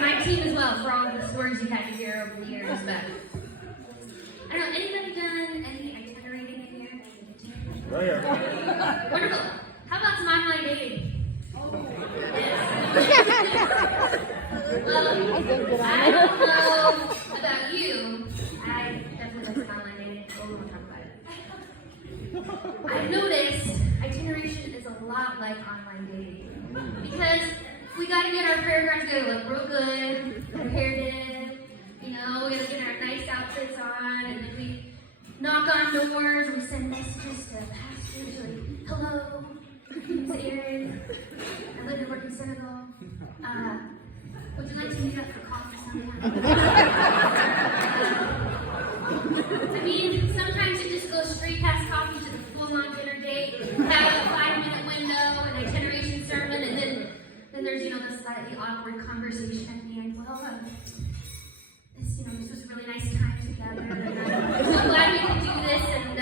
my team as well for all the stories you had to hear over the years. But I don't know, anybody done any itinerating in here? Oh, yeah. Wonderful. How about some online dating? Well, I don't know about you. I definitely like some online dating. But we won't talk about it. I've noticed itineration is a lot like online dating. Because we gotta get our paragraphs to look real good, our hair did, we gotta get our nice outfits on, and then we knock on doors, we send messages to pastors like, hello, it's Aaron, I live and work in Senegal. Would you like to meet up for coffee sometime? I mean, sometimes it just goes straight past coffee to the full-on dinner date, have a 5-minute window, an itineration sermon, and then there's, the slightly awkward conversation at the end. Well, this was a really nice time together, and I'm so glad we could do this, and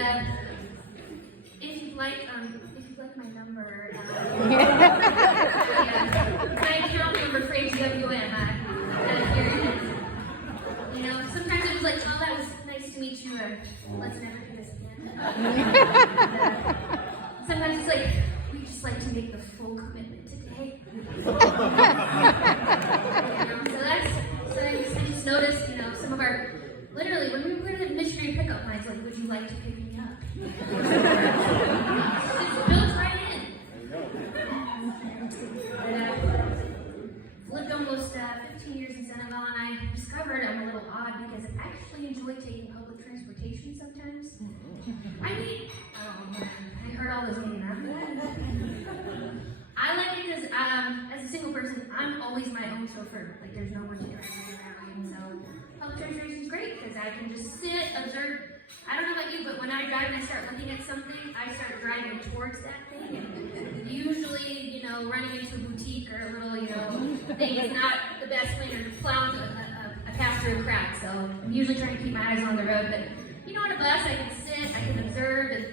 if you'd like my number, my account number for HWM, here it is. Sometimes it was like, oh, that was nice to meet you, or let's never do this again. Sometimes it's like, we just like to make the full commitment today. So I just noticed, some of our, literally, when we were at missionary pickup lines, like, would you like to pick me up? It's built right in. But, lived almost 15 years in Senegal, and I discovered I'm a little odd because I actually enjoy taking public transportation sometimes. I mean, I heard all those names. I like it because, as a single person, I'm always my own chauffeur. Like, there's no one to drive me around. So, public transportation is great because I can just sit, observe. I don't know about you, but when I drive and I start looking at something, I start driving towards that thing. And usually, running into a boutique or a little, thing is not the best way to plow a path through a crack. So, I'm usually trying to keep my eyes on the road. But, on a bus, I can sit, I can observe, and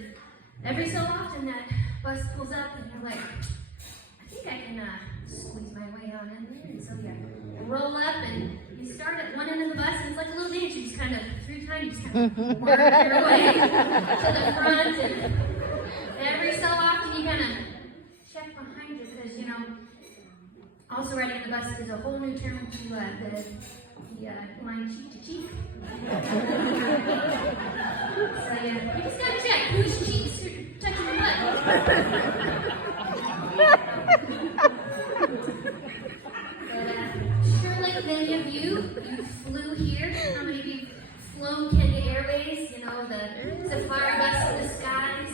every so often that bus pulls up and you're like, I think I can squeeze my way on in there. And so you roll up and you start at one end of the bus and it's like a little dance. You just kind of, through time, you just kind of work your way to the front. And every so often you kind of check behind you because, also riding on the bus is a whole new term to the line cheek to cheek. So yeah, you just gotta check whose cheeks are touching your butt. But sure, like many of you flew here. How many of you flown Kenya Airways? The Safari bus to the skies.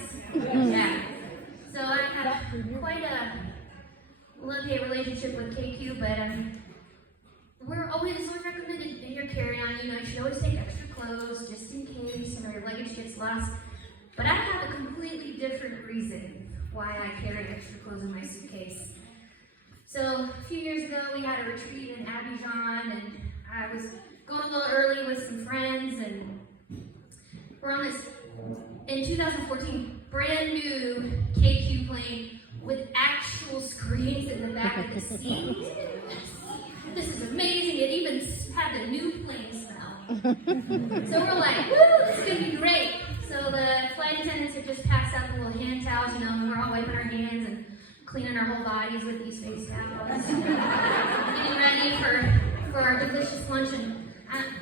Yeah. So I have quite a love-hate relationship with KQ, but we're always recommended in your carry-on. You should always take extra clothes just in case your luggage gets lost. But I have a completely different reason why I carry extra clothes in my suitcase. So a few years ago, we had a retreat in Abidjan, and I was going a little early with some friends, and we're on this, in 2014, brand new KQ plane with actual screens in the back of the seat. This is amazing. It even had the new plane smell. So we're like, woo, this is going to be great. So the flight attendants have just passed out the little hand towels, and we're all wiping our hands and cleaning our whole bodies with these face towels. Getting ready for our delicious lunch. And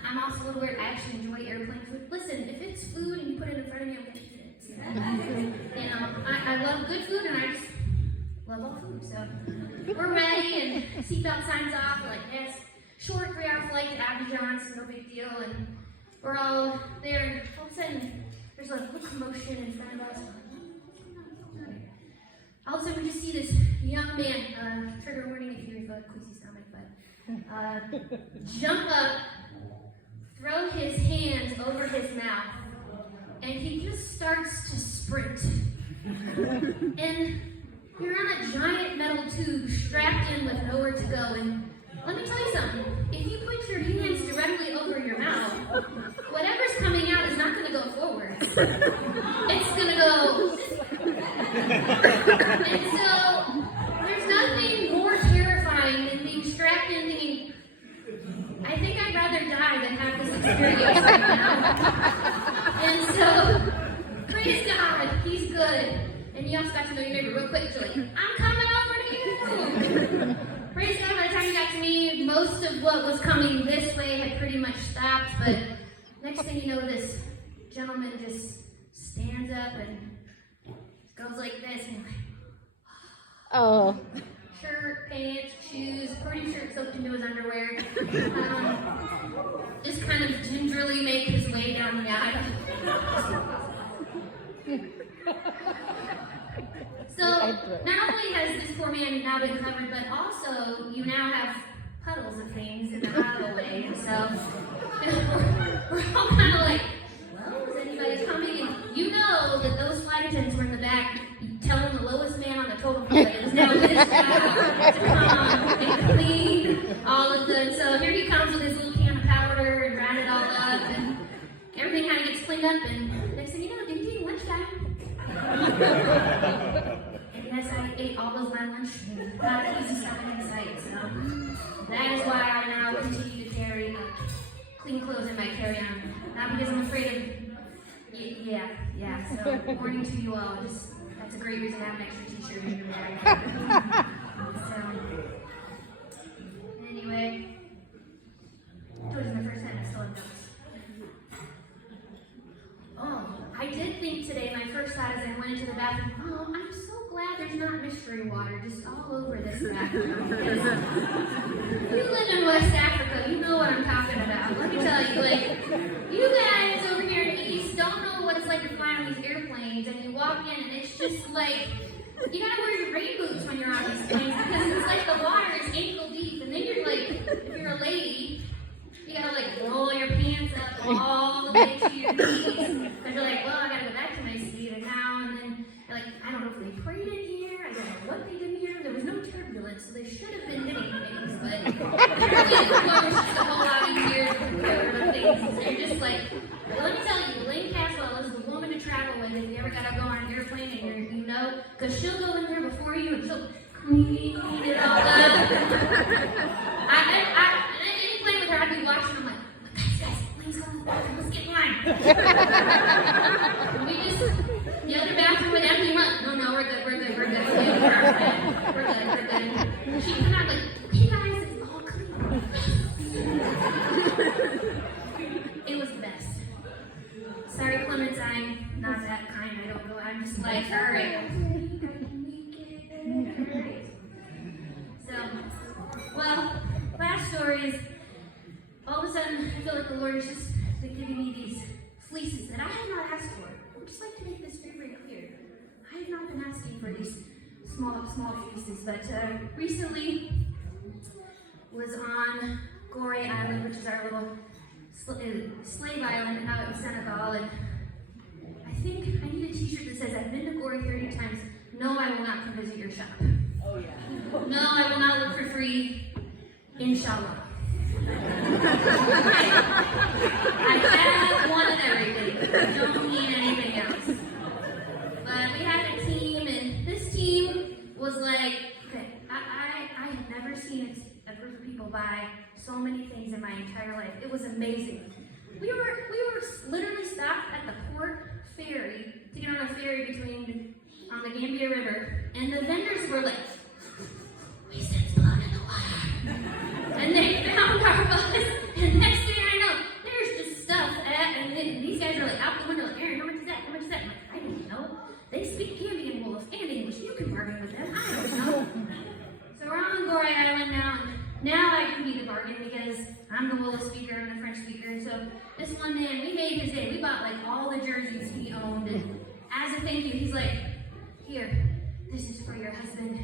I'm also a little weird. I actually enjoy airplane food. Listen, if it's food and you put it in front of me, I'm going to eat it. I love good food, and I just love all food. So we're ready, and seatbelt signs off. We're like, yes, short 3-hour flight to Abidjan, so no big deal. And we're all there, and all of a sudden, there's a little commotion in front of us. All of a sudden, we just see this young man, trigger warning if you have a queasy stomach, but jump up, throw his hands over his mouth, and he just starts to sprint. And you're on a giant metal tube strapped in with nowhere to go. And let me tell you something. If you put your hands directly over your mouth, whatever's coming out is not going to go forward. It's going to go. And so there's nothing have this experience right now. And so, praise God, He's good. And you also got to know your neighbor real quick. So like, I'm coming over to you. Praise God, by the time you got to me, most of what was coming this way had pretty much stopped. But next thing you know, this gentleman just stands up and goes like this. And like, Oh. shirt, pants, shoes, pretty sure it's soaked into his underwear. Just kind of gingerly make his way down the aisle. So, not only has this poor man now been covered, but also you now have puddles of things in the aisle, and so we're all kind of like, well, is anybody coming? And you know that those flight attendants were in the back telling the lowest man on the totem pole that it was now his job to come and clean all of the. So here he comes with his little can of powder and round it all up, and everything kind of gets cleaned up, and next thing you know, ding ding, lunchtime. And yes, I ate all of my lunch, not a piece of stuff in sight. So that is why I now continue to carry clean clothes in my carry-on, not because I'm afraid of. Yeah. So warning to you all, just. That's a great reason to have an extra t-shirt in your bag. So, anyway, it was my first time I still have notes. Oh, I did think today, my first thought as I went into the bathroom, oh, I'm so glad there's not mystery water just all over this bathroom. Because if you live in West Africa, you know what I'm talking about. Let me tell you, like, you guys over here in the East don't know what it's like to fly on these airplanes, and you walk in and it's just like, you gotta wear your rain boots when you're on these planes because it's like the water is ankle deep, and then you're like, if you're a lady, you gotta like roll your pants up all the way to your knees, because you're like, well, I gotta go back to my seat, and then you're like, I don't know if they prayed in here, I don't know what they did here, there was no turbulence, so they should have been hitting things, but apparently it was just a whole lot easier to prepare for things, so you're just like, well, let me tell you, Lynn Caswell is the woman to travel with if you ever gotta go on an airplane and you know, because she'll go in there before you and she'll clean it all up. Any plane with her, I'd be watching, I'm like, guys, plane's coming, let's get in line. The other bathroom would empty, no, we're good. We're good. She'd come out like, hey guys, it's all clean. It was the best. Sorry, Clementine, not that kind. I don't know. I'm just like, all right. So, well, last story is all of a sudden I feel like the Lord is just been giving me these fleeces that I have not asked for. I would just like to make this very, very clear. I have not been asking for these small fleeces, but recently was on Gorée Island, which is our little slave island out in Senegal, and I think I need a t-shirt that says, I've been to Gorée 30 times, no, I will not come visit your shop. Oh yeah. No, I will not look for free, inshallah. I have one of everything, I don't need anything else. But we had a team, and this team was like, okay, I have never seen a group of people buy so many things in my entire life. It was amazing. We were literally stopped at the port ferry to get on a ferry on the Gambia River, and the vendors were like, we sense blood in the water. And they found our bus, and next thing I know, there's just stuff and these guys are like out the window, like, Aaron, how much is that? I'm like, I don't know. They speak Gambian Wolf and English. You can bargain with them. I don't know. So we're on Gorée Island now. Now I can be the bargain because I'm the Wolof speaker and the French speaker. So this one man, we made his day. We bought like all the jerseys he owned, and as a thank you, he's like, here, this is for your husband.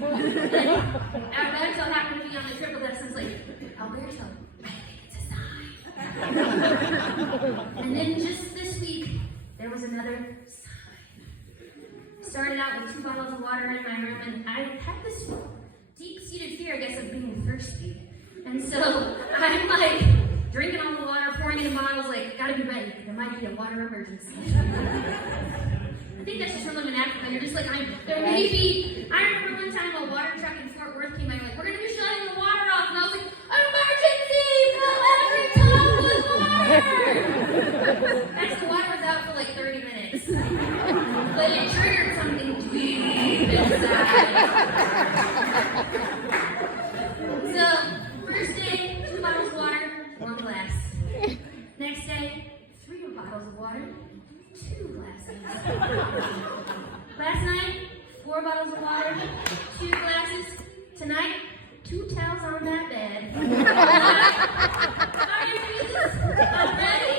Alberto happened to be on the trip with us and was like, Alberto, I think it's a sign. And then just this week, there was another sign. Started out with 2 bottles of water in my room, and I had this deep-seated fear, I guess, of being thirsty. And so I'm like drinking all the water, pouring it in bottles, like, gotta be ready. There might be a water emergency. I think that's just from living in Africa. You're just like, there may be. I remember one time a water truck in Fort Worth came by, like, we're gonna be shutting the water off. And I was like, emergency! Fill every tub with bottles of water, 2 glasses. Last night, 4 bottles of water, 2 glasses. Tonight, 2 towels on that bed. Are you Jesus? I'm ready.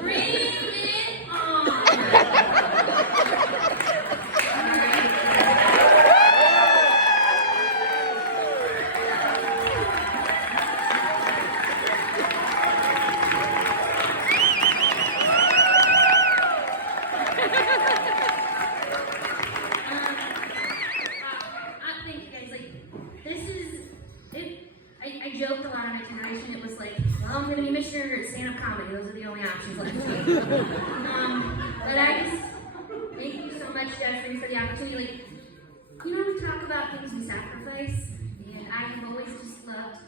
Bring it on. I think, guys, like, this is it. I joked a lot on my generation. It was like, well, I'm going to be missionary or stand-up comedy. Those are the only options left. But I just thank you so much, Jeffrey, for the opportunity. Like, you know, we talk about things we sacrifice, and I have always just loved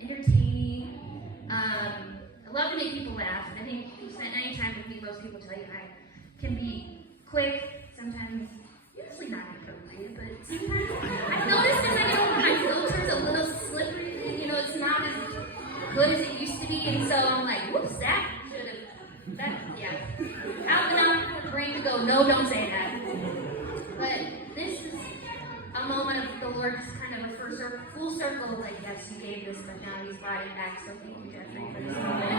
entertaining. I love to make people laugh. I think if you spend any time with me, most people tell you I can be quick, sometimes usually not inappropriate, but sometimes I've noticed as I get older, my filter's a little slippery, and you know, it's not as good as it used to be, and so I'm like, whoops, that should have, yeah. Out and out for the brain to go, no, don't say that. But this is a moment of the Lord just kind of a full circle, like, yes, you gave this, but now he's brought it back, so thank you, Jeffrey, for this moment.